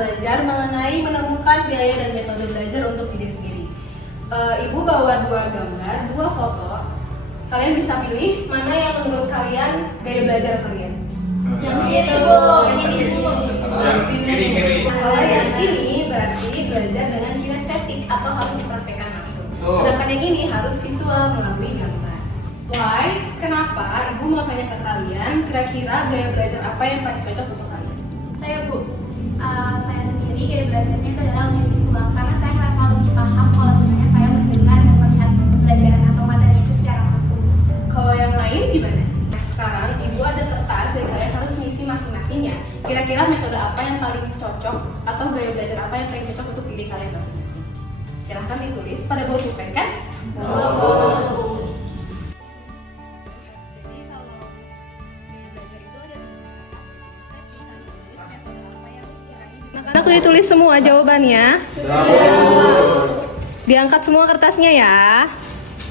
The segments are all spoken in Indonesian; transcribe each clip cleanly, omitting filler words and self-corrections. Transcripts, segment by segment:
belajar mengenai menemukan gaya dan metode belajar untuk diri sendiri. Ibu bawa 2 gambar, 2 foto. Kalian bisa pilih mana yang menurut kalian gaya belajar kalian. Yang kiri, Bu. Yang kiri, Bu. Yang kiri. Kalau yang ini berarti belajar dengan kinestetik atau harus dipraktekkan langsung. Sedangkan yang ini harus visual melalui gambar. Why? Kenapa? Ibu mau tanya ke kalian, kira-kira gaya belajar apa yang paling cocok untuk kalian? Saya, Bu. Saya sendiri gaya belajarnya itu adalah lebih visual karena saya merasa lebih paham kalau misalnya saya mendengar dan melihat pelajaran atau materi itu secara langsung. Kalau yang lain gimana? Nah, sekarang ibu ada kertas dan kalian harus ngisi masing-masingnya. Kira-kira metode apa yang paling cocok atau gaya belajar apa yang paling cocok untuk diri kalian masing-masing? Silahkan ditulis pada bawa pulpen kan? Jadi kalau gaya belajar itu ada 3 metode apa yang sekiranya juga. Anak-anak ditulis semua jawabannya. Diangkat semua kertasnya ya.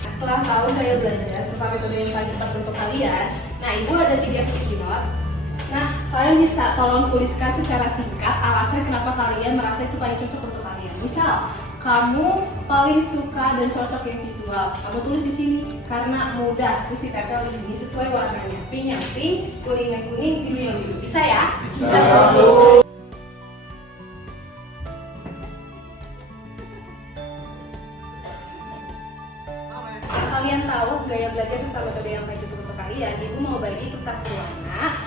Setelah tahu gaya belajar serta metode yang paling tepat untuk kalian, nah ibu ada 3 sticky note. Nah, kalian bisa tolong tuliskan secara singkat alasan kenapa kalian merasa itu paling cocok untuk kalian. Misal, kamu paling suka dan cocok yang visual. Kamu tulis di sini karena mudah. Terus ditempel di sini sesuai warnanya. Pink yang pink, kuning yang kuning, biru yang biru. Bisa ya? Bisa. Kalian tahu gaya belajar serta metode yang paling cocok untuk kalian, ibu mau bagi kertas berwarna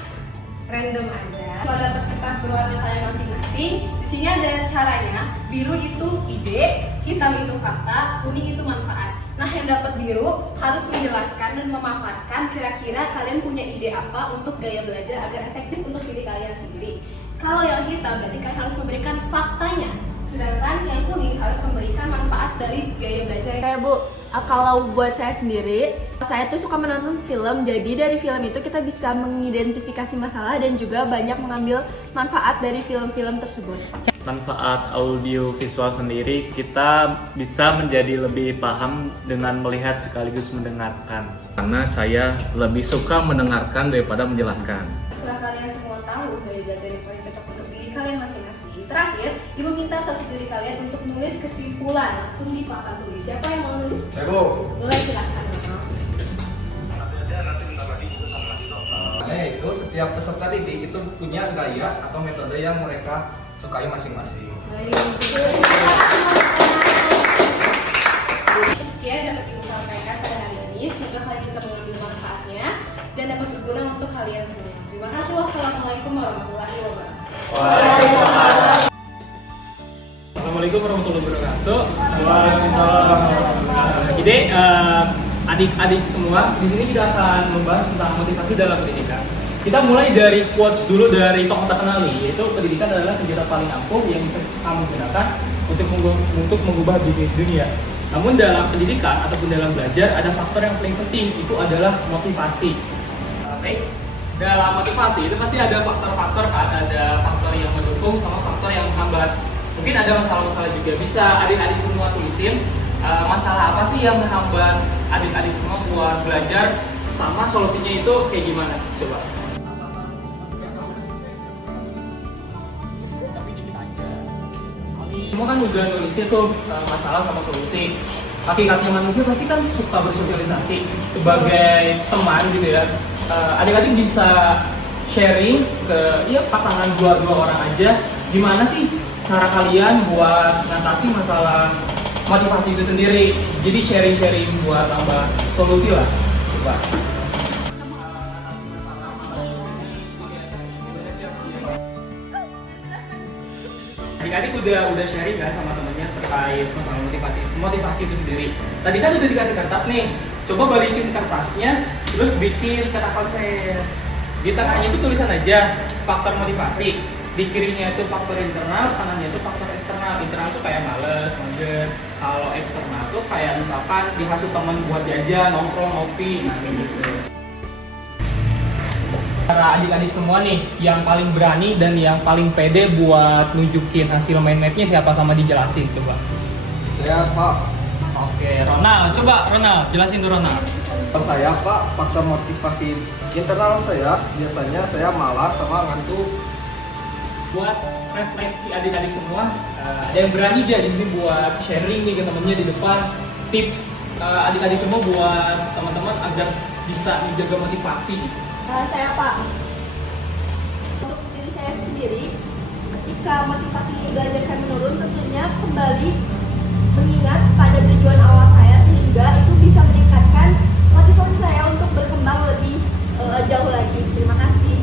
random aja. Kalau dapat kertas berwarna kalian masing-masing, di sini ada caranya. Biru itu ide, hitam itu fakta, kuning itu manfaat. Nah, yang dapat biru harus menjelaskan dan memaparkan kira-kira kalian punya ide apa untuk gaya belajar agar efektif untuk diri kalian sendiri. Kalau yang hitam berarti kalian harus memberikan faktanya. Sedangkan yang kuning harus memberikan manfaat dari gaya belajar. Kayak Bu, kalau buat saya sendiri, saya tuh suka menonton film. Jadi dari film itu kita bisa mengidentifikasi masalah dan juga banyak mengambil manfaat dari film-film tersebut. Manfaat audio visual sendiri, kita bisa menjadi lebih paham dengan melihat sekaligus mendengarkan. Karena saya lebih suka mendengarkan daripada menjelaskan. Setelah kalian semua tahu gaya belajar yang paling cocok untuk diri kalian masing-masing, terakhir, ibu minta satu dari kalian untuk nulis kesimpulan langsung di papan tulis. Siapa yang mau nulis? Boleh, silakan. Itu setiap peserta didik itu punya gaya atau metode yang mereka sukai masing-masing. Tips sekian dapat ibu sampaikan pada hari ini. Semoga kalian bisa mengambil manfaatnya dan dapat berguna untuk kalian semua. Terima kasih. Wassalamualaikum warahmatullahi wabarakatuh. Assalamualaikum warahmatullahi wabarakatuh. Waalaikumsalam. Jadi adik-adik semua, di sini kita akan membahas tentang motivasi dalam pendidikan. Kita mulai dari quotes dulu dari tokoh terkenal nih, yaitu pendidikan adalah senjata paling ampuh yang bisa kamu gunakan untuk mengubah dunia. Namun dalam pendidikan ataupun dalam belajar ada faktor yang paling penting, itu adalah motivasi. Baik, dalam motivasi itu pasti ada faktor-faktor kan, ada faktor yang mendukung sama faktor yang menghambat. Mungkin ada masalah-masalah juga, bisa adik-adik semua tulisin masalah apa sih yang menghambat adik-adik semua buat belajar, sama solusinya itu kayak gimana, coba. Semua kan udah nulisnya tuh masalah sama solusi. Hakikatnya manusia pasti kan suka bersosialisasi. Sebagai teman gitu ya, adik-adik bisa sharing ke pasangan dua orang aja, gimana sih cara kalian buat ngatasi masalah motivasi itu sendiri. Jadi sharing-sharing buat tambah solusi lah. Coba. Adik-adik udah sharing kan sama temennya terkait masalah motivasi itu sendiri. Tadi kan udah dikasih kertas nih, coba balikin kertasnya, terus bikin kata konsep. Di tengahnya itu tulisan aja faktor motivasi, di kirinya itu faktor internal, kanannya itu faktor eksternal. Internal tuh kayak males, mager. Kalau eksternal tuh kayak misalkan dihasut teman buat jajan, nongkrong, ngopi, nah gitu. Para adik-adik semua nih, yang paling berani dan yang paling pede buat nunjukin hasil mind mapnya siapa, sama dijelasin coba. Saya Pak. Oke, Ronald, coba Ronald, jelasin tuh Ronald. Saya Pak, faktor motivasi internal saya biasanya saya malas sama ngantuk. buat refleksi adik-adik semua. Ada yang berani gak di sini buat sharing nih ke temennya di depan tips adik-adik semua buat teman-teman agar bisa menjaga motivasi. Saya Pak, untuk diri saya sendiri, ketika motivasi belajar saya menurun, tentunya kembali mengingat pada tujuan awal saya sehingga itu bisa meningkatkan motivasi saya untuk berkembang lebih jauh lagi. Terima kasih.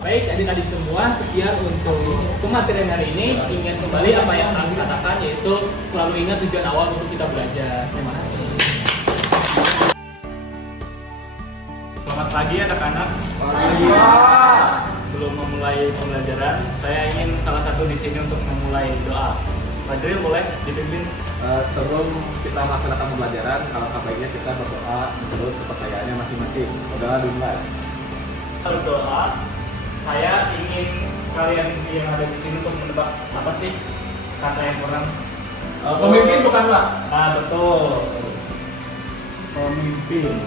Baik adik-adik semua, sekian untuk pematerian hari ini. Ingat kembali apa yang kami katakan, yaitu selalu ingat tujuan awal untuk kita belajar. Terima kasih. Selamat pagi anak-anak. Sebelum memulai pembelajaran, saya ingin salah satu di sini untuk memulai doa. Fadril boleh dipimpin? Sebelum kita melaksanakan pembelajaran, alangkah baiknya kita berdoa menurut kepercayaannya masing-masing. Saudara dimulai. Berdoa. Saya ingin kalian yang ada di sini untuk menebak apa sih kata yang kurang. Pemimpin bukan Pak? Nah betul. Pemimpin.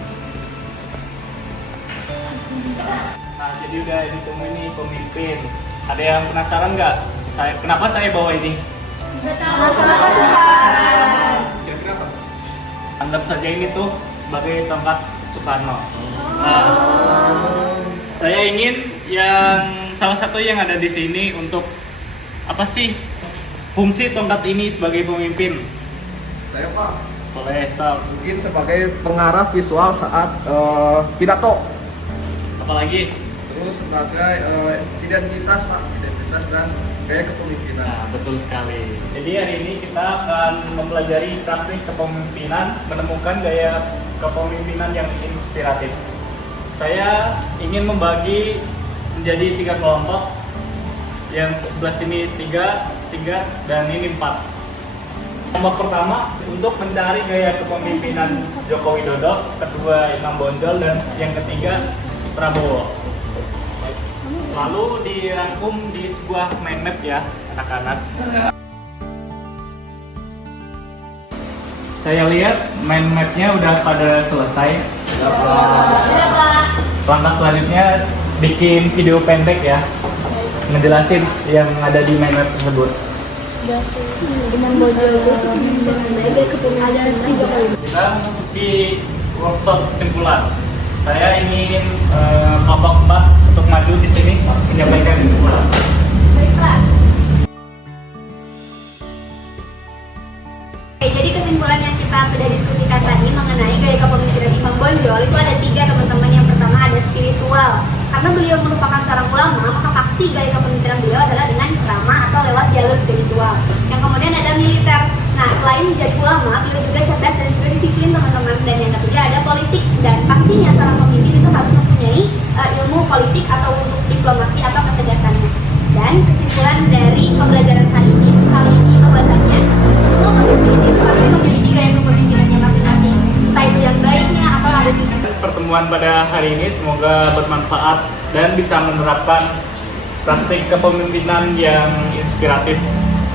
Nah jadi udah ditemu ini pemimpin. Ada yang penasaran nggak? Kenapa saya bawa ini? Kira-kira apa? Anggap saja ini tuh sebagai tongkat Soekarno. Nah, saya ingin yang salah satu yang ada di sini untuk apa sih fungsi tongkat ini sebagai pemimpin? Saya Pak, Boleh, Sal. mungkin sebagai pengarah visual saat pidato. Apalagi? Terus sebagai identitas Pak, identitas dan gaya kepemimpinan. Nah, betul sekali. Jadi hari ini kita akan mempelajari praktik kepemimpinan, menemukan gaya kepemimpinan yang inspiratif. Saya ingin membagi menjadi 3 kelompok. Yang sebelah sini 3, dan ini 4. Kelompok pertama untuk mencari gaya kepemimpinan Joko Widodo, kedua Imam Bonjol, dan yang ketiga Prabowo. Lalu dirangkum di sebuah mind map ya anak-anak. Saya lihat mind mapnya udah pada selesai. Langkah selanjutnya bikin video pendek ya, ngejelasin yang ada di mind map tersebut. Kita memasuki workshop kesimpulan. Saya ingin kelompok 4 untuk maju di sini menyampaikan kesimpulan. Baiklah. Oke, jadi kesimpulan yang kita sudah diskusikan tadi mengenai gaya kepemimpinan Imam Bonjol itu ada 3 teman-teman. Yang pertama ada spiritual. Karena beliau merupakan seorang ulama, maka pasti gaya kepemimpinan beliau adalah dengan ceramah atau lewat jalur spiritual. Yang kemudian ada militer. Nah, selain menjadi ulama, beliau juga cerdas dan juga disiplin teman-teman. Dan yang ketiga ada politik. Dan pastinya seorang pemimpin itu harus mempunyai ilmu politik atau untuk diplomasi atau ketegasannya. Dan kesimpulan dari pembelajaran kali ini bahwasannya semua pemimpin itu pasti memiliki gaya kepemimpinannya masing-masing. Entah itu yang baiknya atau ada sisi. Pertemuan pada hari ini semoga bermanfaat dan bisa menerapkan praktik kepemimpinan yang inspiratif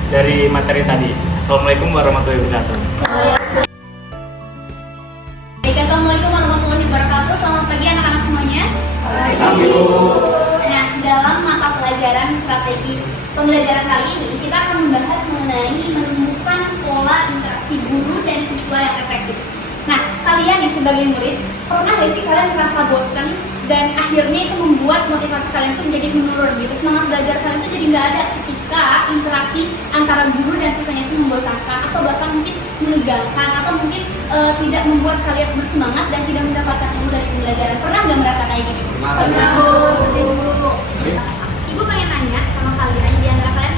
dari materi tadi. Assalamualaikum warahmatullahi wabarakatuh. Baik, assalamualaikum warahmatullahi wabarakatuh. Selamat pagi anak-anak semuanya. Nah, dalam mata pelajaran strategi pembelajaran kali ini kita akan membahas mengenai menemukan pola interaksi guru dan siswa yang efektif. Nah, kalian yang sebagai murid pernah nggak sih kalian merasa bosan dan akhirnya itu membuat motivasi kalian itu menjadi menurun gitu, semangat belajar kalian itu jadi nggak ada ketika interaksi antara guru dan siswanya itu membosankan atau bahkan mungkin menegangkan atau mungkin tidak membuat kalian bersemangat dan tidak mendapatkan ilmu dari pembelajaran. Pernah nggak merasa kayak gitu? Pernah. Ibu pengen nanya sama kalian, di antara kalian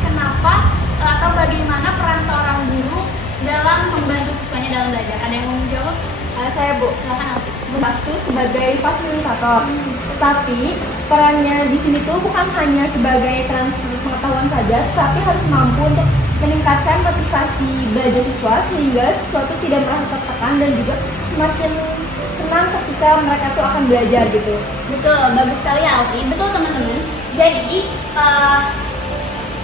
kenapa atau bagaimana peran seorang guru dalam membantu siswanya dalam belajar? Ada yang mau menjawab? Saya Bu, Silakan Alfi. satu sebagai fasilitator, tetapi perannya di sini tuh bukan hanya sebagai transfer pengetahuan saja, tetapi harus mampu untuk meningkatkan motivasi belajar siswa sehingga siswa itu tidak merasa tertekan dan juga semakin senang ketika mereka tuh akan belajar gitu. Betul, bagus sekali Alfi. Betul teman-teman. Jadi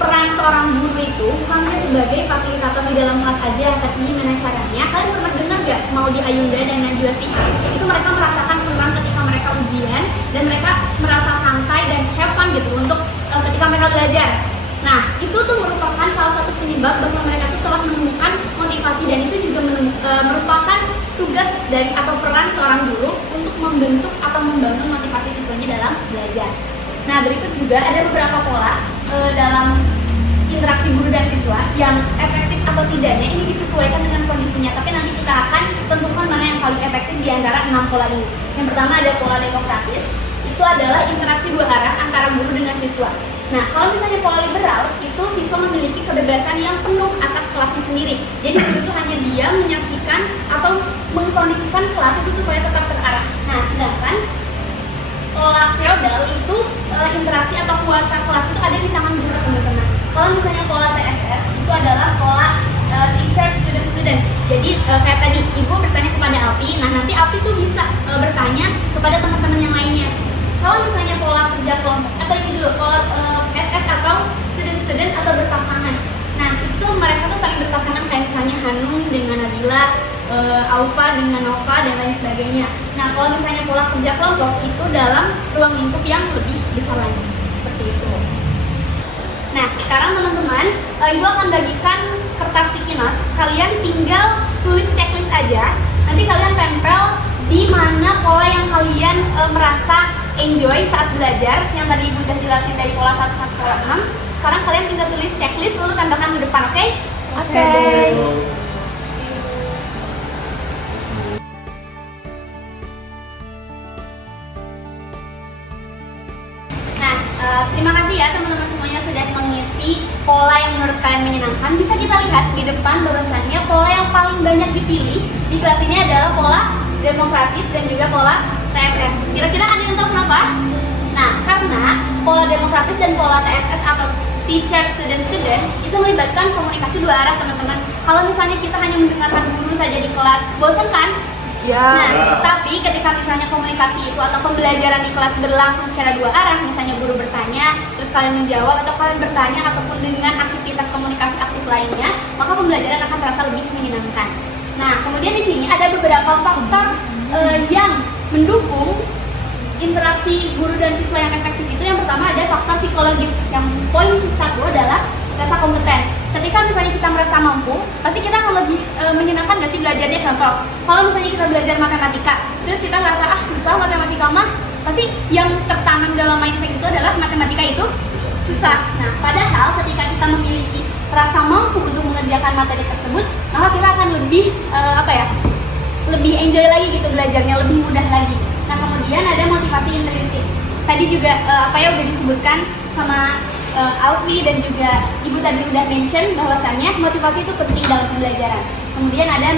peran seorang guru itu bukan hanya sebagai fasilitator di dalam kelas aja, tapi gimana caranya? Kalian pernah dengar gak mau di Ayunda dan Najwa Shihab itu mereka merasakan senang ketika mereka ujian dan mereka merasa santai dan have fun gitu untuk ketika mereka belajar. Nah, itu tuh merupakan salah satu penyebab bahwa mereka tuh telah menemukan motivasi, dan itu juga merupakan tugas dari atau peran seorang guru untuk membentuk atau membangun motivasi siswanya dalam belajar. Nah, berikut juga ada beberapa pola dalam interaksi guru dan siswa yang efektif atau tidaknya ini disesuaikan dengan kondisinya, tapi nanti kita akan tentukan mana yang paling efektif di antara 6 pola ini. Yang pertama ada pola demokratis, itu adalah interaksi dua arah antara guru dengan siswa. Nah, kalau misalnya pola liberal, itu siswa memiliki kebebasan yang penuh atas kelasnya sendiri. Jadi guru itu hanya diam, menyaksikan atau mengkondisikan kelas itu supaya tetap terarah. Nah, sedangkan pola feodal itu interaksi atau kuasa kelas itu ada di tangan guru, teman-teman. Kalau misalnya pola TSS itu adalah pola teacher student. Jadi kayak tadi ibu bertanya kepada Alpi, nah nanti Alpi tuh bisa bertanya kepada teman-teman yang lainnya. Kalau misalnya pola kerja kelompok atau ini dulu pola SS atau student atau berpasangan. Nah itu mereka tuh saling berpasangan kayak misalnya Hanung dengan Nabila, Aufa dengan Nova dan lain sebagainya. Nah kalau misalnya pola kerja kelompok itu dalam ruang lingkup yang lebih besar lagi, seperti itu. Nah sekarang teman-teman, ibu akan bagikan kertas sticky notes. Kalian tinggal tulis checklist aja. Nanti kalian tempel di mana pola yang kalian merasa enjoy saat belajar. Yang tadi ibu udah jelasin dari pola 1 sampai pola 6. Sekarang kalian tinggal tulis checklist lalu tambahkan di depan, oke? Oke. Nah, terima kasih ya teman-teman semuanya sudah mengisi pola yang menurut kalian menyenangkan. Bisa kita lihat di depan bahwasannya pola yang paling banyak dipilih di kelas ini adalah pola demokratis dan juga pola TSS. Kira-kira ada yang tahu kenapa? Nah, karena pola demokratis dan pola TSS atau teacher student itu melibatkan komunikasi dua arah, teman-teman. Kalau misalnya kita hanya mendengarkan guru saja di kelas, bosan kan? Ya. Nah, tapi ketika misalnya komunikasi itu atau pembelajaran di kelas berlangsung secara dua arah, misalnya guru bertanya, terus kalian menjawab, atau kalian bertanya ataupun dengan aktivitas komunikasi aktif lainnya, maka pembelajaran akan terasa lebih menyenangkan. Nah, kemudian di sini ada beberapa faktor yang mendukung interaksi guru dan siswa yang efektif itu. Yang pertama ada faktor psikologis. Yang poin 1 adalah rasa kompeten. Ketika misalnya kita merasa mampu, pasti kita akan lebih menyenangkan nggak sih belajarnya. Contoh, kalau misalnya kita belajar matematika, terus kita ngerasa susah matematika mah, pasti yang tertanam dalam mindset itu adalah matematika itu susah. Nah, padahal ketika kita memiliki rasa mampu untuk mengerjakan materi tersebut, maka kita akan lebih lebih enjoy lagi gitu belajarnya, lebih mudah lagi. Nah, kemudian ada motivasi intrinsik. Tadi juga udah disebutkan sama Alfi dan juga ibu tadi udah mention bahwasannya motivasi itu penting dalam pembelajaran. Kemudian ada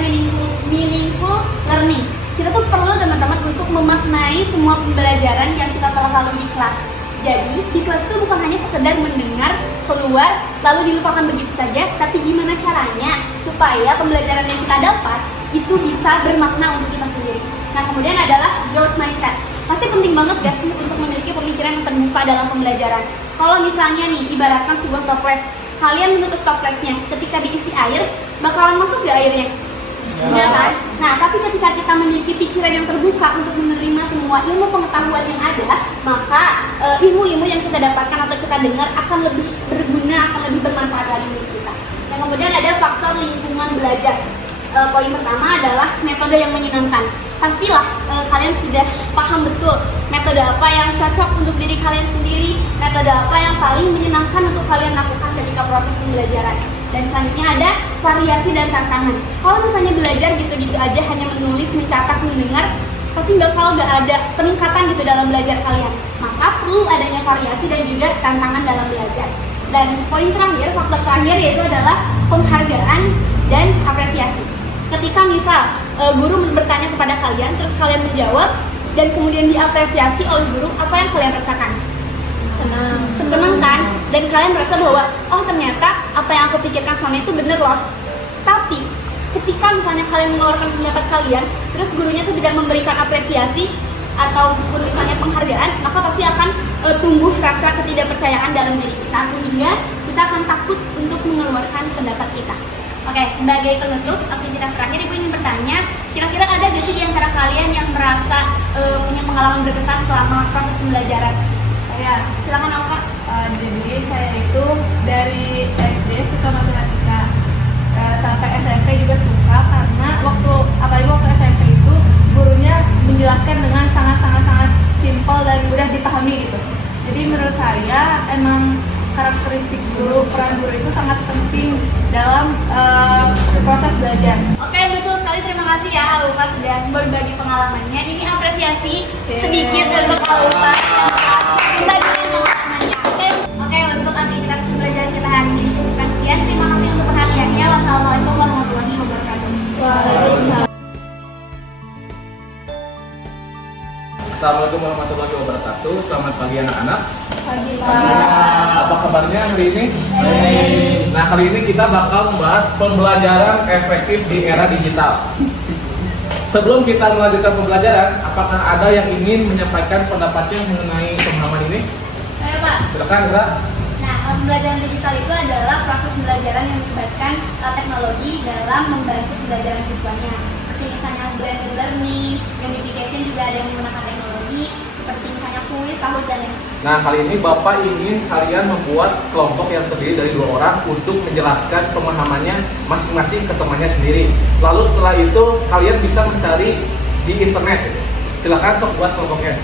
meaningful learning. Kita tuh perlu teman-teman untuk memaknai semua pembelajaran yang kita telah lalui di kelas. Jadi di kelas itu bukan hanya sekedar mendengar, keluar, lalu dilupakan begitu saja, tapi gimana caranya supaya pembelajaran yang kita dapat itu bisa bermakna untuk kita sendiri. Nah, kemudian adalah growth mindset. Pasti penting banget gak sih untuk memiliki pemikiran yang terbuka dalam pembelajaran. Kalau misalnya nih, ibaratkan sebuah toples, kalian menutup toplesnya, ketika diisi air, bakalan masuk gak airnya? Enggak kan? Nah, tapi ketika kita memiliki pikiran yang terbuka untuk menerima semua ilmu pengetahuan yang ada, maka ilmu-ilmu yang kita dapatkan atau kita dengar akan lebih berguna, akan lebih bermanfaat lagi untuk kita. Yang kemudian ada faktor lingkungan belajar. Poin pertama adalah metode yang menyenangkan. Pastilah kalian sudah paham betul metode apa yang cocok untuk diri kalian sendiri, metode apa yang paling menyenangkan untuk kalian lakukan ketika proses pembelajaran. Dan selanjutnya ada variasi dan tantangan. Kalau misalnya belajar gitu-gitu aja hanya menulis, mencatat, mendengar, pasti bakal gak ada peningkatan gitu dalam belajar kalian. Maka perlu adanya variasi dan juga tantangan dalam belajar. Dan poin terakhir, faktor terakhir yaitu adalah penghargaan dan apresiasi. Ketika misal guru bertanya kepada kalian, terus kalian menjawab dan kemudian diapresiasi oleh guru, apa yang kalian rasakan? Senang kan? Dan kalian merasa bahwa oh ternyata apa yang aku pikirkan selama itu bener loh. Tapi ketika misalnya kalian mengeluarkan pendapat kalian, terus gurunya tuh tidak memberikan apresiasi ataupun misalnya penghargaan, maka pasti akan tumbuh rasa ketidakpercayaan dalam diri kita, sehingga kita akan takut untuk mengeluarkan pendapat kita. Oke, sebagai penutup aktivitas terakhir, ibu ingin bertanya, kira-kira ada gak sih di antara kalian yang merasa punya pengalaman berkesan selama proses pembelajaran? Ya, Silakan Alfa. jadi saya itu dari SD suka matematika. Sampai SMP juga suka karena apalagi waktu SMP itu gurunya menjelaskan dengan sangat simpel dan mudah dipahami gitu. Jadi menurut saya emang karakteristik peran guru itu sangat penting dalam proses belajar. Oke, betul sekali. Terima kasih ya Alfa sudah berbagi pengalamannya. Ini apresiasi sedikit untuk Alfa berbagi pengalamannya. Oke, untuk aktivitas pembelajaran kita hari ini cukupkan sekian. Terima kasih untuk perhatiannya. Wassalamualaikum warahmatullahi wabarakatuh. Waalaikumsalam. Assalamualaikum warahmatullahi wabarakatuh. Selamat pagi anak-anak. Pagi Apa kabarnya hari ini? Nah, kali ini kita bakal membahas pembelajaran efektif di era digital. Sebelum kita melanjutkan pembelajaran, apakah ada yang ingin menyampaikan pendapatnya mengenai pemahaman ini? Ayo Pak. Silakan, Indra. Nah, pembelajaran digital itu adalah proses pembelajaran yang melibatkan teknologi dalam membantu pembelajaran siswanya. Seperti misalnya blended learning, gamification juga ada yang menggunakan teknologi, seperti misalnya kuis, Kahoot, dan lain sebagainya. Nah, kali ini Bapak ingin kalian membuat kelompok yang terdiri dari 2 orang untuk menjelaskan pemahamannya masing-masing ke temannya sendiri. Lalu setelah itu kalian bisa mencari di internet. Silakan sok buat kelompoknya.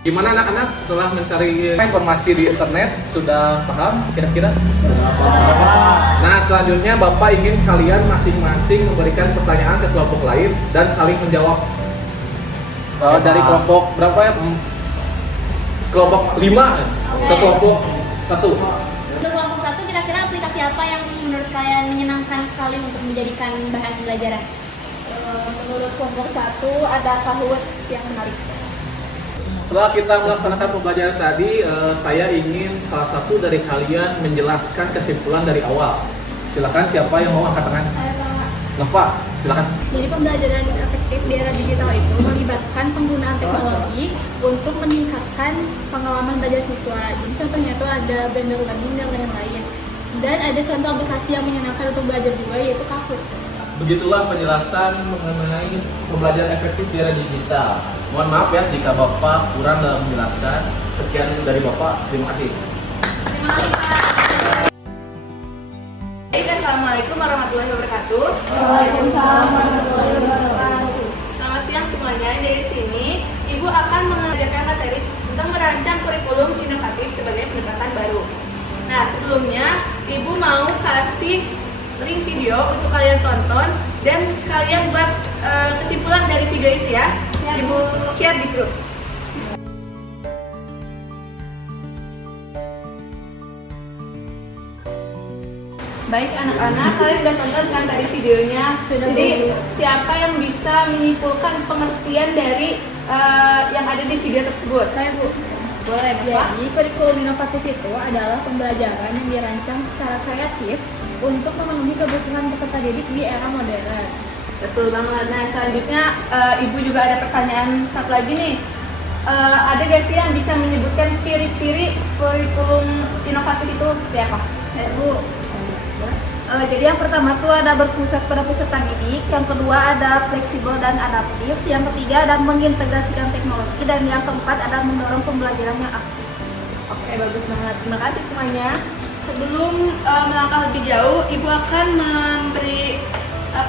Gimana anak-anak setelah mencari informasi di internet, sudah paham kira-kira? Sudah paham. Nah, selanjutnya Bapak ingin kalian masing-masing memberikan pertanyaan ke kelompok lain dan saling menjawab. Dari kelompok berapa ya? Kelompok 5 ke kelompok 1. Untuk kelompok 1, kira-kira aplikasi apa yang menurut kalian menyenangkan sekali untuk menjadikan bahan pembelajaran? Menurut kelompok 1 ada Kahoot yang menarik. Setelah kita melaksanakan pembelajaran tadi, saya ingin salah satu dari kalian menjelaskan kesimpulan dari awal. Silakan, siapa yang mau angkat tangan? Saya Pak. Nova, silakan. Jadi pembelajaran efektif di era digital itu melibatkan penggunaan teknologi untuk meningkatkan pengalaman belajar siswa. Jadi contohnya itu ada blended learning dan lain-lain. Dan ada contoh aplikasi yang menyenangkan untuk belajar juga, yaitu Kahoot. Begitulah penjelasan mengenai pembelajaran efektif di era digital. Mohon maaf ya jika Bapak kurang dalam menjelaskan. Sekian dari Bapak, terima kasih. Terima kasih Pak. Assalamualaikum warahmatullahi wabarakatuh. Waalaikumsalam warahmatullahi wabarakatuh. Selamat siang semuanya. Dari sini, Ibu akan mengajarkan materi tentang merancang kurikulum inovatif sebagai pendekatan baru. Nah, sebelumnya Ibu mau kasih link video untuk kalian tonton dan kalian buat kesimpulan dari video itu ya. Ibu share di grup. Baik anak-anak, kalian udah tonton kan tadi videonya. Jadi siapa yang bisa menyimpulkan pengertian dari yang ada di video tersebut? Saya Bu. Boleh, Bapak. Jadi kurikulum inovatif itu adalah pembelajaran yang dirancang secara kreatif untuk memenuhi kebutuhan peserta didik di era modern. Betul banget. Nah, selanjutnya Ibu juga ada pertanyaan satu lagi nih. Ada gak sih yang bisa menyebutkan ciri-ciri kurikulum inovatif itu seperti apa? Bu. Jadi yang pertama tuh ada berpusat pada peserta didik, yang kedua ada fleksibel dan adaptif, yang ketiga ada mengintegrasikan teknologi, dan yang keempat ada mendorong pembelajaran yang aktif. Oke, bagus banget. Terima kasih semuanya. Sebelum melangkah lebih jauh, Ibu akan memberi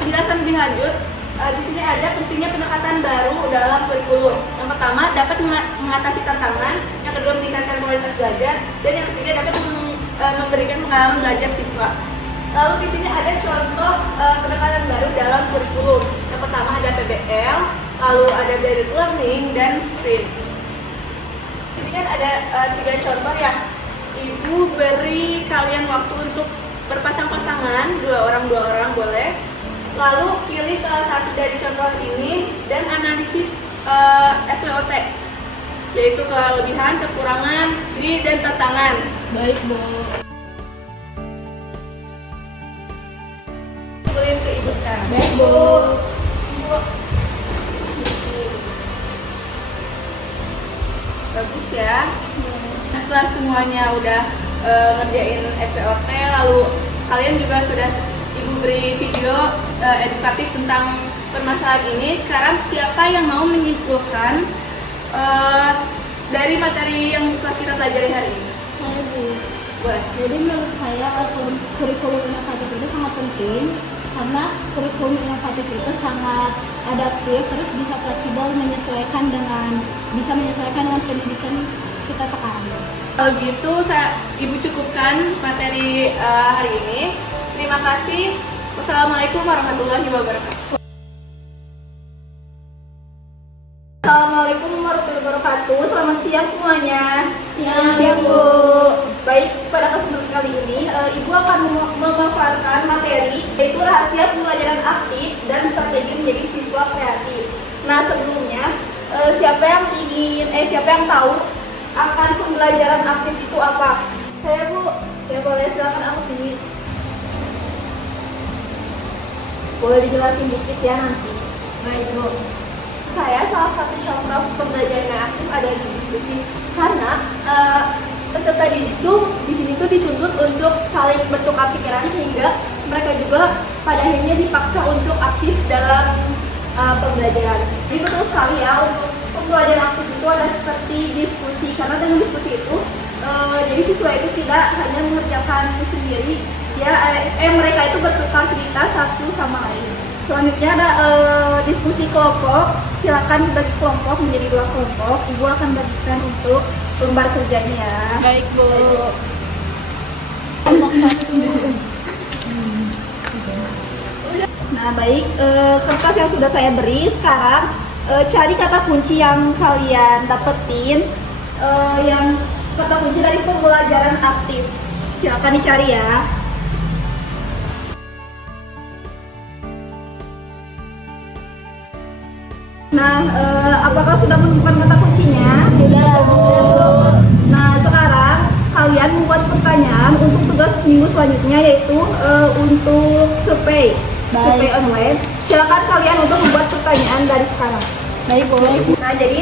penjelasan lebih lanjut. Di sini ada pentingnya pendekatan baru dalam kurikulum. Yang pertama dapat mengatasi tantangan, yang kedua meningkatkan kualitas belajar, dan yang ketiga dapat memberikan pengalaman belajar siswa. Lalu di sini ada contoh pendekatan baru dalam kurikulum. Yang pertama ada PBL, lalu ada blended learning dan sprint. Ini kan ada 3 contoh ya. Ibu beri kalian waktu untuk berpasang-pasangan, 2 orang boleh. Lalu pilih salah satu dari contoh ini dan analisis SWOT, yaitu kelebihan, kekurangan, dan tantangan. Baik, Bu. Kuliah ke Ibu sekarang. Baik, Bu. Bagus ya. Setelah semuanya udah ngerjain SWOT, lalu kalian juga sudah memberi video edukatif tentang permasalahan ini. Sekarang siapa yang mau menyimpulkan dari materi yang telah kita pelajari hari ini? Saya Bu. Boleh. Jadi menurut saya kurikulum inovatif itu sangat penting karena kurikulum inovatif itu sangat adaptif, terus bisa fleksibel menyesuaikan dengan pendidikan kita sekarang. Kalau gitu, Ibu cukupkan materi hari ini. Terima kasih. Wassalamualaikum warahmatullahi wabarakatuh. Assalamualaikum warahmatullahi wabarakatuh. Selamat siang semuanya. Siang, Bu. Baik, pada kesempatan kali ini, Ibu akan memaparkan materi yaitu rahasia pembelajaran aktif dan strategi menjadi siswa kreatif. Nah, sebelumnya, siapa yang tahu akan pembelajaran aktif itu apa? Saya, Bu. Ya boleh, silakan aku ini. Boleh dijelasin dikit ya nanti. Baik, Bu. Saya salah satu contoh pembelajaran yang aktif ada di diskusi karena peserta didik itu di sini tuh dituntut untuk saling bertukar pikiran sehingga mereka juga pada akhirnya dipaksa untuk aktif dalam pembelajaran. Jadi betul sekali ya, untuk pembelajaran aktif itu ada seperti diskusi karena dengan diskusi itu jadi siswa itu tidak hanya mengerjakan sendiri ya, mereka itu bertukar cerita satu sama lain. Selanjutnya ada diskusi kelompok. Silakan dibagi kelompok menjadi 2 kelompok. Ibu akan bagikan untuk lembar kerjanya ya. Baik, Bu. Nah, baik, kertas yang sudah saya beri sekarang cari kata kunci yang kalian dapetin, yang kata kunci dari pembelajaran aktif. Silakan dicari ya. Nah, apakah sudah menemukan kata kuncinya? Sudah, Bu. Nah, sekarang kalian membuat pertanyaan untuk tugas minggu selanjutnya, yaitu untuk survei online. Silakan kalian untuk membuat pertanyaan dari sekarang. Baik, Bu. Nah, jadi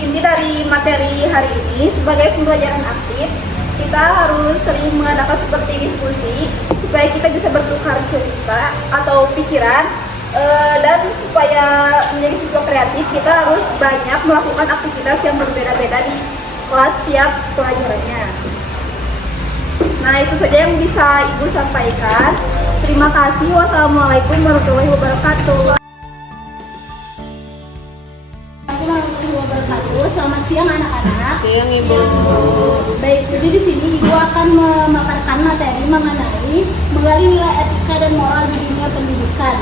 inti dari materi hari ini sebagai pembelajaran aktif, kita harus sering mengadakan seperti diskusi supaya kita bisa bertukar cerita atau pikiran. Dan supaya menjadi siswa kreatif, kita harus banyak melakukan aktivitas yang berbeda-beda di kelas tiap pelajarannya. Nah, itu saja yang bisa Ibu sampaikan. Terima kasih. Wassalamualaikum warahmatullahi wabarakatuh. Warahmatullahi wabarakatuh. Selamat siang anak-anak. Siang, Ibu. Baik, jadi di sini Ibu akan memaparkan materi mengenai menggali nilai etika dan moral di dunia pendidikan.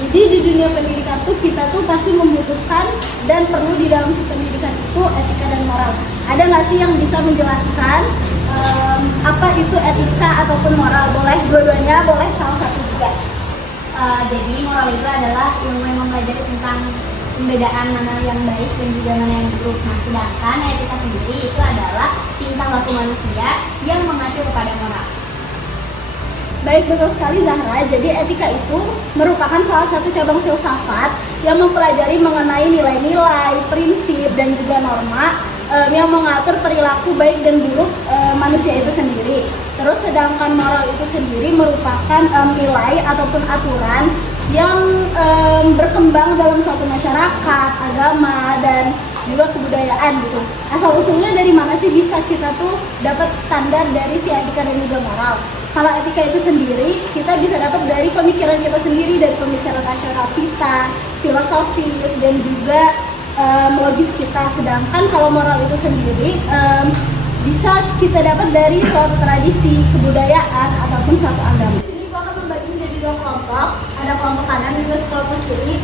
Jadi di dunia pendidikan tuh kita tuh pasti membutuhkan dan perlu di dalam si pendidikan itu etika dan moral. Ada nggak sih yang bisa menjelaskan apa itu etika ataupun moral? Boleh dua-duanya, boleh salah satu juga. Jadi moral itu adalah ilmu yang mempelajari tentang pembedaan mana yang baik dan juga mana yang buruk. Nah, sedangkan etika sendiri itu adalah tingkah laku manusia yang mengacu kepada moral. Baik, betul sekali Zahra. Jadi etika itu merupakan salah satu cabang filsafat yang mempelajari mengenai nilai-nilai, prinsip, dan juga norma yang mengatur perilaku baik dan buruk manusia itu sendiri. Terus sedangkan moral itu sendiri merupakan nilai ataupun aturan yang berkembang dalam suatu masyarakat, agama, dan juga kebudayaan gitu. Asal usulnya dari mana sih bisa kita tuh dapat standar dari si etika dan juga moral? Kalau etika itu sendiri, kita bisa dapat dari pemikiran kita sendiri, dari pemikiran rasional kita, filosofis, dan juga logis kita. Sedangkan kalau moral itu sendiri, bisa kita dapat dari suatu tradisi, kebudayaan, ataupun suatu agama. Di sini akan membagi menjadi 2 kelompok, ada kelompok kanan dan juga kelompok kiri.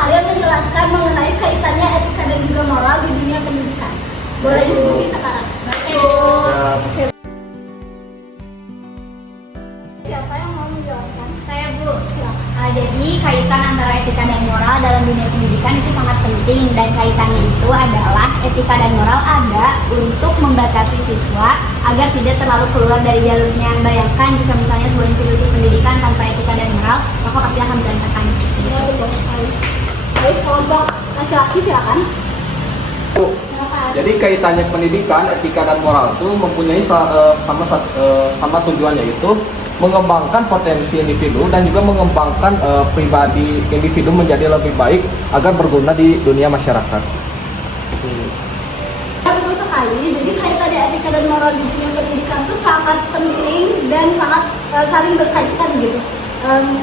Kalian menjelaskan mengenai kaitannya etika dan juga moral di dunia pendidikan. Boleh diskusi sekarang. Baik. Siapa yang mau menjelaskan? Saya, Bu. Jadi kaitan antara etika dan moral dalam dunia pendidikan itu sangat penting, dan kaitannya itu adalah etika dan moral ada untuk membatasi siswa agar tidak terlalu keluar dari jalurnya. Bayangkan jika misalnya sebuah institusi pendidikan tanpa etika dan moral, maka pasti akan berantakan. Ya, betul sekali. Baik, kelompok laki-laki silakan. Bu, jadi kaitannya pendidikan, etika dan moral itu mempunyai sama tujuannya, yaitu mengembangkan potensi individu dan juga mengembangkan pribadi individu menjadi lebih baik agar berguna di dunia masyarakat. Betul sekali, jadi kayak tadi etika dan moral di dunia pendidikan itu sangat penting dan sangat saling berkaitan gitu.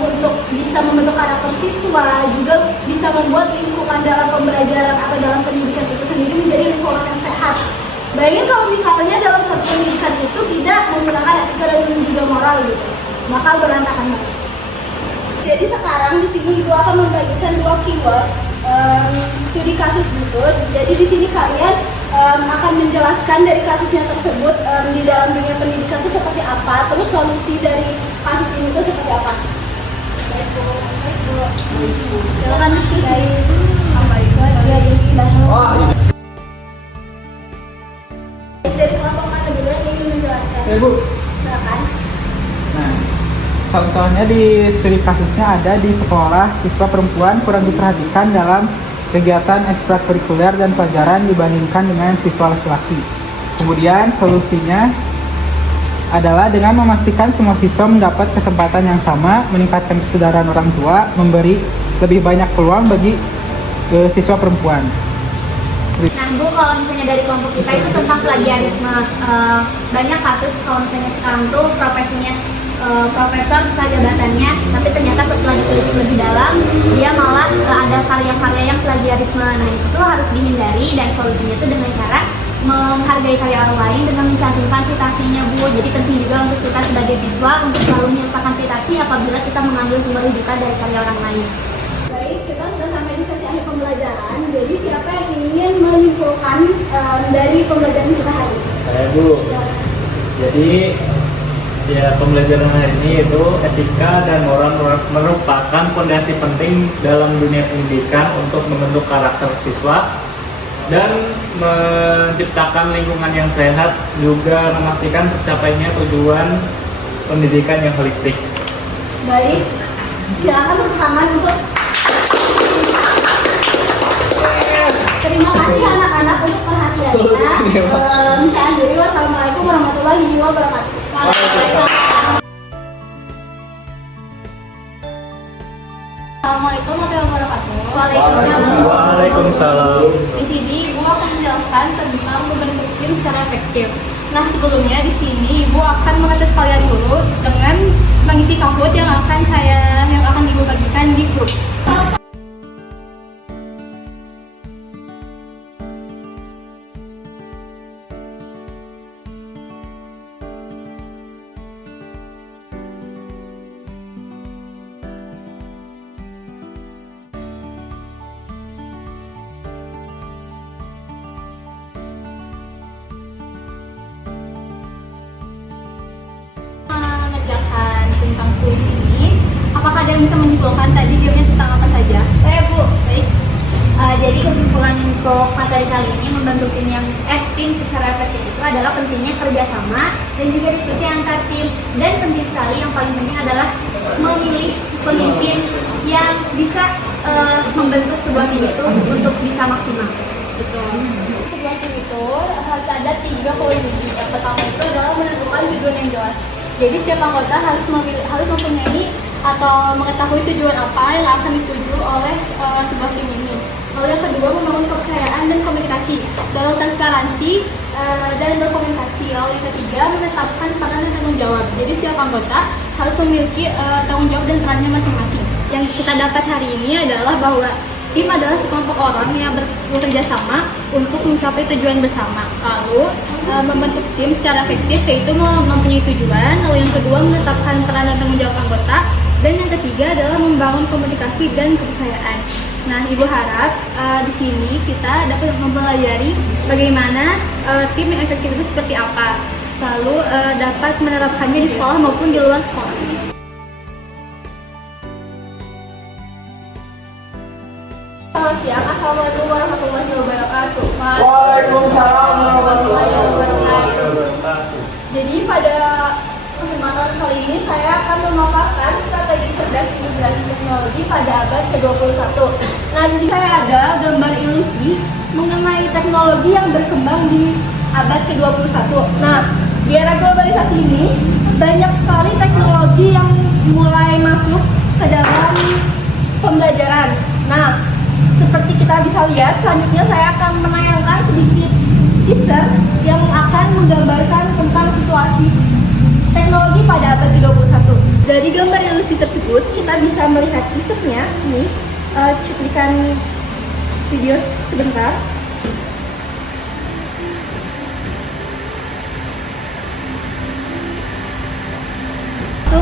Untuk bisa membentuk karakter siswa, juga bisa membuat lingkungan dalam pembelajaran atau dalam pendidikan itu sendiri menjadi lingkungan yang sehat. Bayangin kalau misalnya dalam suatu pendidikan itu tidak menggunakan etika dan juga moral gitu, maka berantakan banget. Jadi sekarang di sini Ibu akan membagikan 2 keywords studi kasus gitu. Jadi di sini kalian akan menjelaskan dari kasusnya tersebut di dalam dunia pendidikan itu seperti apa, terus solusi dari kasus ini itu seperti apa. Baik Bu. Silakan diskusi. Dari kelompok mana dulu yang ingin menjelaskan? Bu. Silakan. Nah, contohnya di studi kasusnya ada di sekolah siswa perempuan kurang diperhatikan dalam kegiatan ekstrakurikuler dan pelajaran dibandingkan dengan siswa laki-laki. Kemudian solusinya adalah dengan memastikan semua siswa mendapat kesempatan yang sama, meningkatkan kesadaran orang tua, memberi lebih banyak peluang bagi siswa perempuan. Nah Bu, kalau misalnya dari kelompok kita itu tentang plagiarisme, banyak kasus kalau misalnya sekarang tuh profesinya profesor misalnya jabatannya, tapi ternyata setelah ditulis lebih dalam dia malah ada karya-karya yang plagiarisme. Nah itu tuh harus dihindari, dan solusinya itu dengan cara menghargai karya orang lain dengan mencantumkan citasinya Bu. Jadi penting juga untuk kita sebagai siswa untuk selalu menyertakan citasi apabila kita mengambil sumber rujukan dari karya orang lain. Baik, kita sudah sampai di sesi akhir pembelajaran. Jadi siapa yang ingin menyimpulkan dari pembelajaran kita hari ini? Saya Bu. Jadi ya pembelajaran hari ini itu etika dan moral merupakan fondasi penting dalam dunia pendidikan untuk membentuk karakter siswa dan menciptakan lingkungan yang sehat, juga memastikan tercapainya tujuan pendidikan yang holistik. Baik, silakan tepuk tangan untuk. Terima kasih anak-anak untuk perhatiannya. Saya akhiri, wassalamualaikum warahmatullahi wabarakatuh. Assalamualaikum warahmatullahi wabarakatuh. Waalaikumsalam. Di sini Ibu akan menjelaskan tentang membentuk tim secara efektif. Nah sebelumnya di sini Ibu akan mengetes kalian dulu dengan mengisi Kahoot yang akan Ibu bagikan di grup. Mengerjakan tentang kuis ini, apakah ada yang bisa menyimpulkan tadi gamenya tentang apa saja? Saya Bu. Baik. Jadi kesimpulan untuk materi kali ini membentuk tim secara efektif itu adalah pentingnya kerjasama dan juga diskusi antar tim, dan penting sekali yang paling penting adalah memilih pemimpin yang bisa membentuk sebuah tim itu untuk bisa maksimal. Betul. Sebuah tim itu harus ada 3 poin inti. Yang pertama itu adalah menentukan tujuan yang jelas. Jadi setiap anggota harus mempunyai atau mengetahui tujuan apa yang akan dituju oleh sebuah tim ini. Lalu yang kedua, membangun kepercayaan dan komunikasi dalam transparansi dan berkomunikasi. Lalu yang ketiga, menetapkan peran dan tanggung jawab. Jadi setiap anggota harus memiliki tanggung jawab dan perannya masing-masing. Yang kita dapat hari ini adalah bahwa tim adalah sekelompok orang yang bekerja sama untuk mencapai tujuan bersama. Lalu membentuk tim secara efektif yaitu mempunyai tujuan. Lalu yang kedua, menetapkan peran dan tanggung jawab anggota. Dan yang ketiga adalah membangun komunikasi dan kepercayaan. Nah, Ibu harap di sini kita dapat mempelajari bagaimana tim yang efektif itu seperti apa. Lalu dapat menerapkannya di sekolah maupun di luar sekolah. Selamat siang, assalamualaikum warahmatullahi wabarakatuh. Waalaikumsalam warahmatullahi wabarakatuh. Jadi pada kesempatan kali ini saya akan memaparkan strategi cerdas integrasi teknologi pada abad ke-21. Nah, di sini saya ada gambar ilusi mengenai teknologi yang berkembang di abad ke-21. Nah, di era globalisasi ini, banyak sekali teknologi yang mulai masuk ke dalam pembelajaran. Nah, seperti kita bisa lihat, selanjutnya saya akan menayangkan sedikit teaser yang akan menggambarkan tentang situasi teknologi pada abad ke-21. Dari gambar ilustrasi tersebut, kita bisa melihat teasernya. Ini cuplikan video sebentar. Itu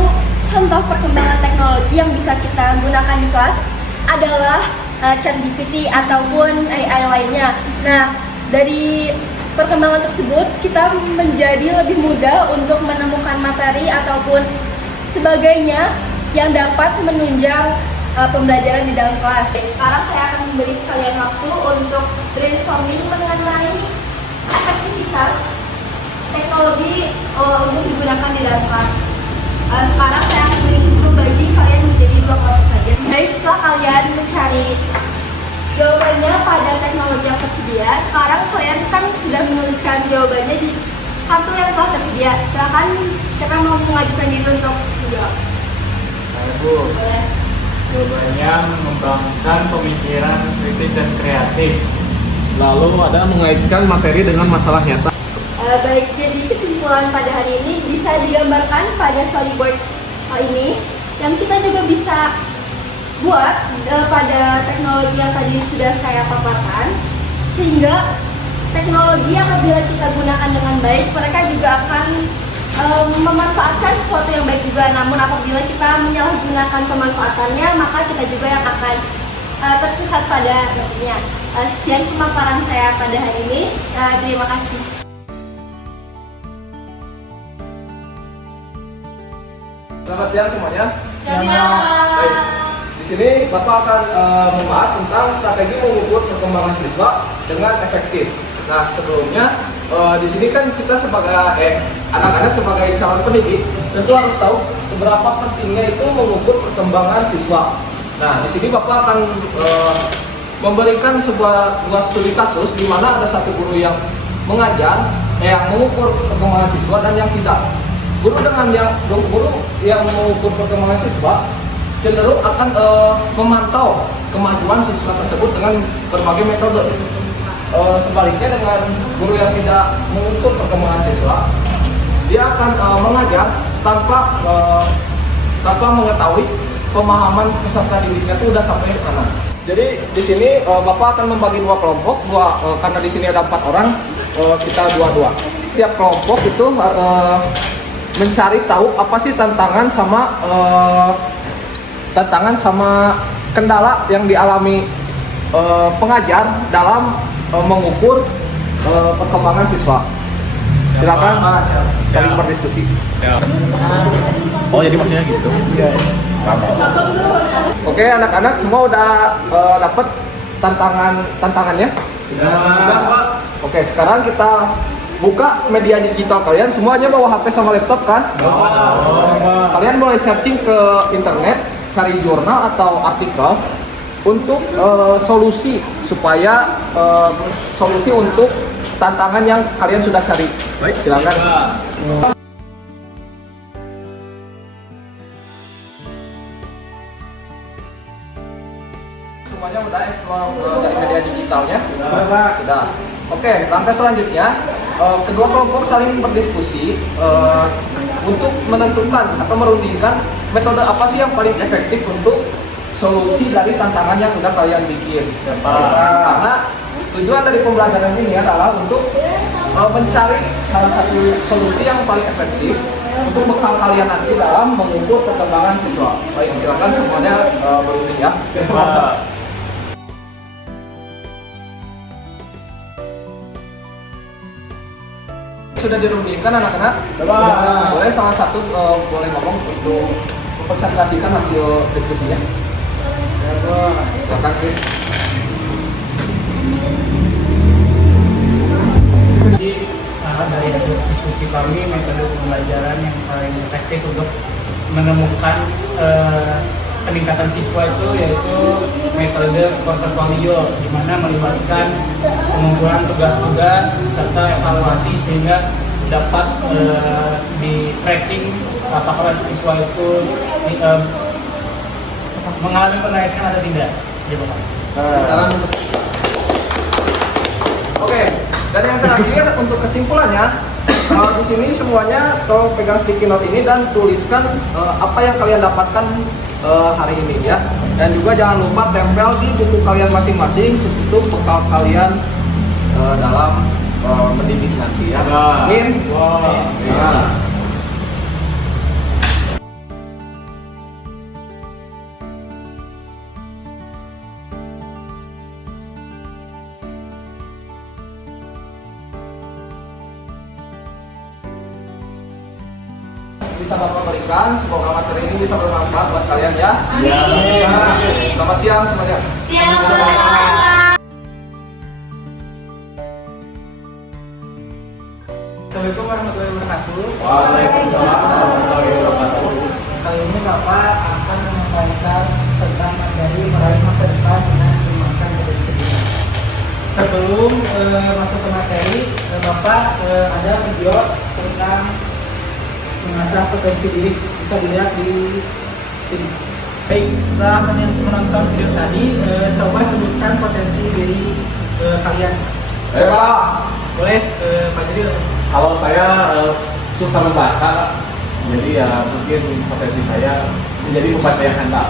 contoh perkembangan teknologi yang bisa kita gunakan di kelas adalah ChatGPT ataupun AI lainnya. Nah, dari perkembangan tersebut kita menjadi lebih mudah untuk menemukan materi ataupun sebagainya yang dapat menunjang pembelajaran di dalam kelas. Sekarang saya akan memberi kalian waktu untuk brainstorming mengenai efektivitas teknologi untuk digunakan di dalam kelas. Sekarang saya akan membagi kalian menjadi 2 kelompok saja. Baik, setelah kalian mencari jawabannya pada teknologi yang tersedia, sekarang kalian kan sudah menuliskan jawabannya di kartu yang telah tersedia. Silakan, siapa yang mau mengajukan diri untuk menjawab? Saya, Bu. Boleh. Jawabannya mengembangkan pemikiran kritis dan kreatif. Lalu ada mengaitkan materi dengan masalah nyata. Baik, jadi kesimpulan pada hari ini bisa digambarkan pada storyboard ini, yang kita juga bisa buat pada teknologi yang tadi sudah saya paparkan, sehingga teknologi yang apabila kita gunakan dengan baik, mereka juga akan memanfaatkan sesuatu yang baik juga. Namun apabila kita menyalahgunakan pemanfaatannya, maka kita juga yang akan tersesat pada nantinya. Sekian pemaparan saya pada hari ini. Terima kasih. Selamat siang semuanya. Baik. Di sini Bapak akan membahas tentang strategi mengukur perkembangan siswa dengan efektif. Nah, sebelumnya di sini kan kita sebagai anak-anak sebagai calon pendidik tentu harus tahu seberapa pentingnya itu mengukur perkembangan siswa. Nah, di sini Bapak akan memberikan sebuah studi kasus di mana ada satu guru yang mengajar yang mengukur perkembangan siswa dan yang tidak. Guru yang mengukur perkembangan siswa cenderung akan memantau kemajuan siswa tersebut dengan berbagai metode. Sebaliknya dengan guru yang tidak mengukur perkembangan siswa, dia akan mengajar tanpa mengetahui pemahaman peserta didiknya itu sudah sampai mana. Jadi di sini Bapak akan membagi 2 kelompok, karena di sini ada 4 orang, kita 2-2. Setiap kelompok itu mencari tahu apa sih tantangan sama kendala yang dialami pengajar dalam mengukur perkembangan siswa. Silakan saling berdiskusi. Oh, jadi maksudnya gitu. Oke, anak-anak semua udah dapat tantangannya? Sudah, Pak. Oke, sekarang kita buka media digital kalian. Semuanya bawa HP sama laptop kan? Kalian boleh searching ke internet, cari jurnal atau artikel untuk solusi untuk tantangan yang kalian sudah cari. Baik, silakan. Semuanya udah explore dari media digitalnya? Sudah. Oke, langkah selanjutnya kedua kelompok saling berdiskusi untuk menentukan atau merundingkan metode apa sih yang paling efektif untuk solusi dari tantangan yang sudah kalian bikin. Karena tujuan dari pembelajaran ini adalah untuk mencari salah satu solusi yang paling efektif untuk bekal kalian nanti dalam mengukur perkembangan siswa. Baik, silakan semuanya berunding ya. Sudah dirundingkan anak-anak? Boleh salah satu boleh ngomong untuk mempresentasikan hasil diskusinya? Silakan, Chris. Jadi dari hasil diskusi kami, metode pembelajaran yang paling efektif untuk menemukan peningkatan siswa itu yaitu metode portofolio, di mana melibatkan pengumpulan tugas-tugas serta evaluasi sehingga dapat di tracking apakah siswa itu mengalami kenaikan atau tidak. Ya, Bapak. Oke, dan yang terakhir untuk kesimpulannya, di sini semuanya tolong pegang sticky note ini dan tuliskan apa yang kalian dapatkan hari ini ya. Dan juga jangan lupa tempel di buku kalian masing-masing untuk bekal kalian dalam mendidik nanti ya. Amin. Nah. Bisa Bapak berikan, semoga materi ini bisa bermanfaat buat kalian ya. Amin. Selamat siang semuanya. Siang. Assalamualaikum warahmatullahi wabarakatuh. Waalaikumsalam warahmatullahi wabarakatuh. Kali ini Bapak akan menyampaikan tentang materi meraih masa depan dengan mengembangkan potensi diri. Sebelum masuk ke materi, Bapak ada video tentang mengasah potensi diri, bisa dilihat di sini. Baik, setelah menonton video tadi, coba sebutkan potensi diri kalian. Pak, Boleh, Pak Jedil. kalau saya suka membaca, jadi ya mungkin potensi saya menjadi pembaca yang handal.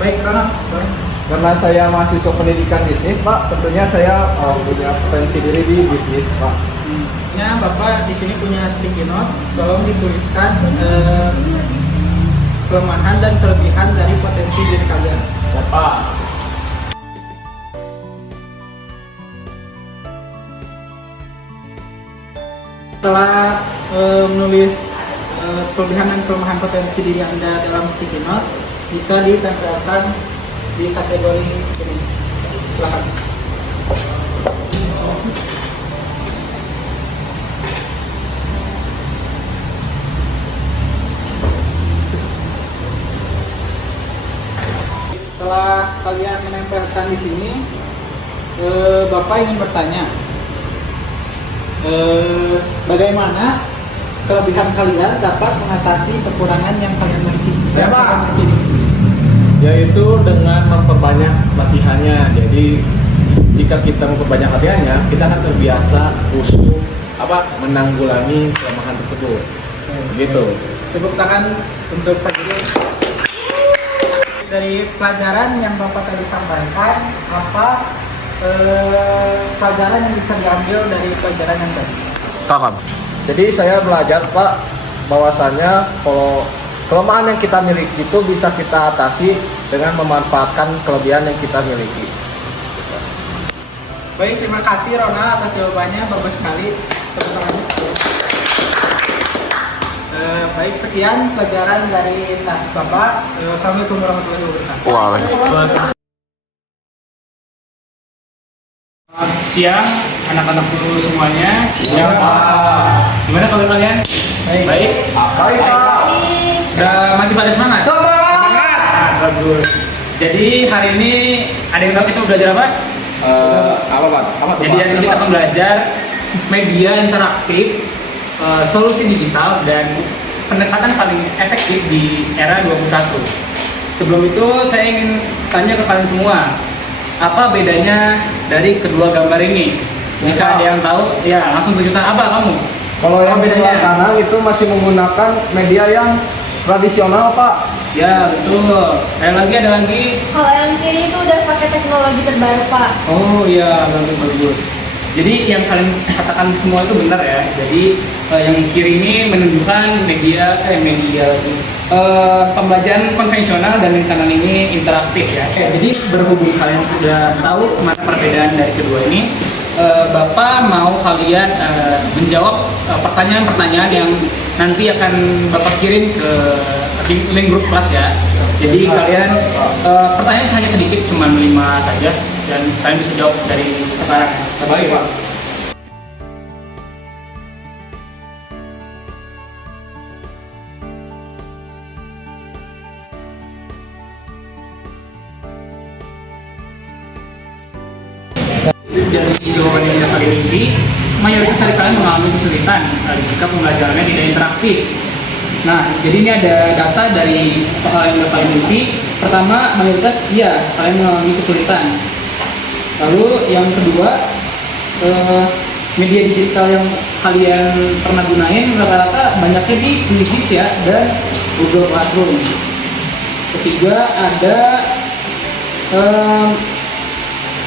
Baik, Rono. Boleh. Karena saya mahasiswa pendidikan bisnis, Pak, tentunya saya punya potensi diri di bisnis, Pak. Ya, Bapak di sini punya sticky note, tolong dituliskan kelemahan dan kelebihan dari potensi diri kalian. Bapak, Setelah menulis kelebihan dan kelemahan potensi diri Anda dalam sticky note, bisa ditempelkan di kategori ini. Silakan. Setelah kalian menempelkan di sini, Bapak ingin bertanya, bagaimana kelebihan kalian dapat mengatasi kekurangan yang kalian miliki? Saya, Pak. Kalian miliki. yaitu dengan memperbanyak latihannya. Jadi jika kita memperbanyak latihannya, kita akan terbiasa untuk menanggulangi kelemahan tersebut. Begitu. Tepuk tangan untuk Pak Jedil. Dari pelajaran yang Bapak tadi sampaikan, apa pelajaran yang bisa diambil dari pelajaran yang tadi? Jadi saya belajar, Pak, bahwasannya kalau kelemahan yang kita miliki itu bisa kita atasi dengan memanfaatkan kelebihan yang kita miliki. Baik, terima kasih Rona atas jawabannya, bagus sekali. Tepuk tangan. Baik, sekian pelajaran dari Bapak. Assalamualaikum warahmatullahi wabarakatuh. Selamat siang anak-anak guru semuanya. Siang, Pak. Gimana kabar kalian? Baik. Baik, Pak. Sudah masih pada semangat? Semangat. Bagus. Jadi hari ini ada yang tahu kita belajar apa? Apa, Pak? Jadi hari ini kita akan belajar media interaktif, solusi digital, dan pendekatan paling efektif di era 21. Sebelum itu saya ingin tanya ke kalian semua, apa bedanya dari kedua gambar ini? Jika ada yang tahu, ya langsung tunjukkan. Apa kamu? Kalau yang Apa sebelah kanan itu masih menggunakan media yang tradisional, Pak. Ya betul. Ada lagi. Kalau yang kiri itu udah pakai teknologi terbaru, Pak. Oh iya, bagus. Jadi yang kalian katakan semua itu benar ya. Jadi yang kiri ini menunjukkan pembelajaran konvensional, dan yang kanan ini interaktif ya. Oke, jadi berhubung kalian sudah tahu mana perbedaan dari kedua ini, Bapak mau kalian menjawab pertanyaan-pertanyaan yang nanti akan Bapak kirim ke link grup kelas ya. Jadi kalian pertanyaan hanya sedikit, cuma 5 saja, dan kalian bisa jawab dari sekarang. Baik, Pak. Dari jawaban yang kalian isi, mayoritas dari kalian mengalami kesulitan jika pembelajarannya tidak interaktif. Nah, jadi ini ada data dari soal yang udah kalian isi. Pertama, mayoritas iya, kalian mengalami kesulitan. Lalu yang kedua, media digital yang kalian pernah gunain rata-rata banyaknya di Quizzes ya dan Google Classroom. Ketiga ada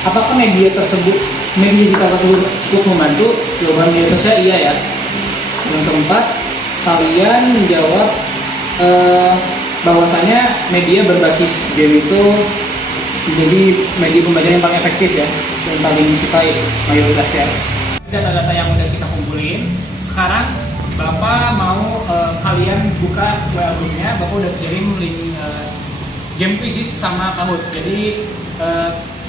apakah media digital tersebut cukup membantu? Jawaban mayoritasnya iya ya. Yang keempat, kalian menjawab bahwasanya media berbasis game itu menjadi media pembelajaran yang paling efektif ya, yang paling disukai mayoritasnya. Data-data yang udah kita kumpulin, sekarang Bapak mau kalian buka webnya, Bapak udah kirim link game Quizzes sama Kahoot. Jadi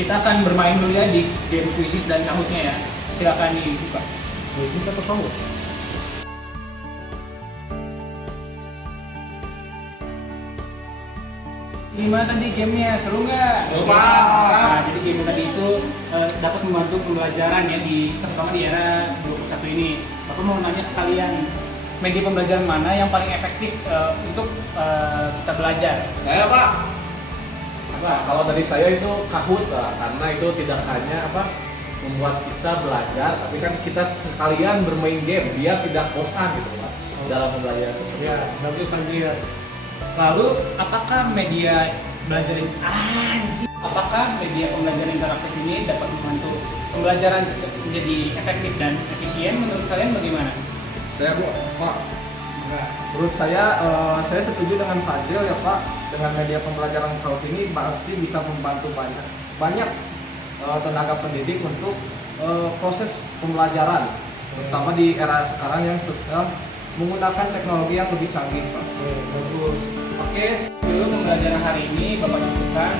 kita akan bermain dulu ya di game Quizzes dan Kahootnya ya. Silakan dibuka. Quizzes atau Kahoot? Gimana tadi gamenya? Seru nggak? Seru, Pak. Nah, jadi game tadi itu dapat membantu pembelajaran ya terutama di era 21 ini. Bapak mau nanya ke kalian, media pembelajaran mana yang paling efektif untuk kita belajar? Saya, Pak. Nah, kalau dari saya itu Kahoot, Pak, karena itu tidak hanya membuat kita belajar, tapi kan kita sekalian bermain game biar tidak bosan gitu, Pak, dalam belajar tersebut. Ya, bagus Fadil. Lalu, apakah media pembelajaran interaktif ini dapat membantu pembelajaran menjadi efektif dan efisien? Menurut kalian bagaimana? Saya Pak, menurut saya setuju dengan Fadil ya Pak. Dengan media pembelajaran Kahoot ini pasti bisa membantu banyak tenaga pendidik untuk proses pembelajaran, terutama di era sekarang yang sudah menggunakan teknologi yang lebih canggih Pak. Bagus. Oke, sebelum pembelajaran hari ini Bapak cukupkan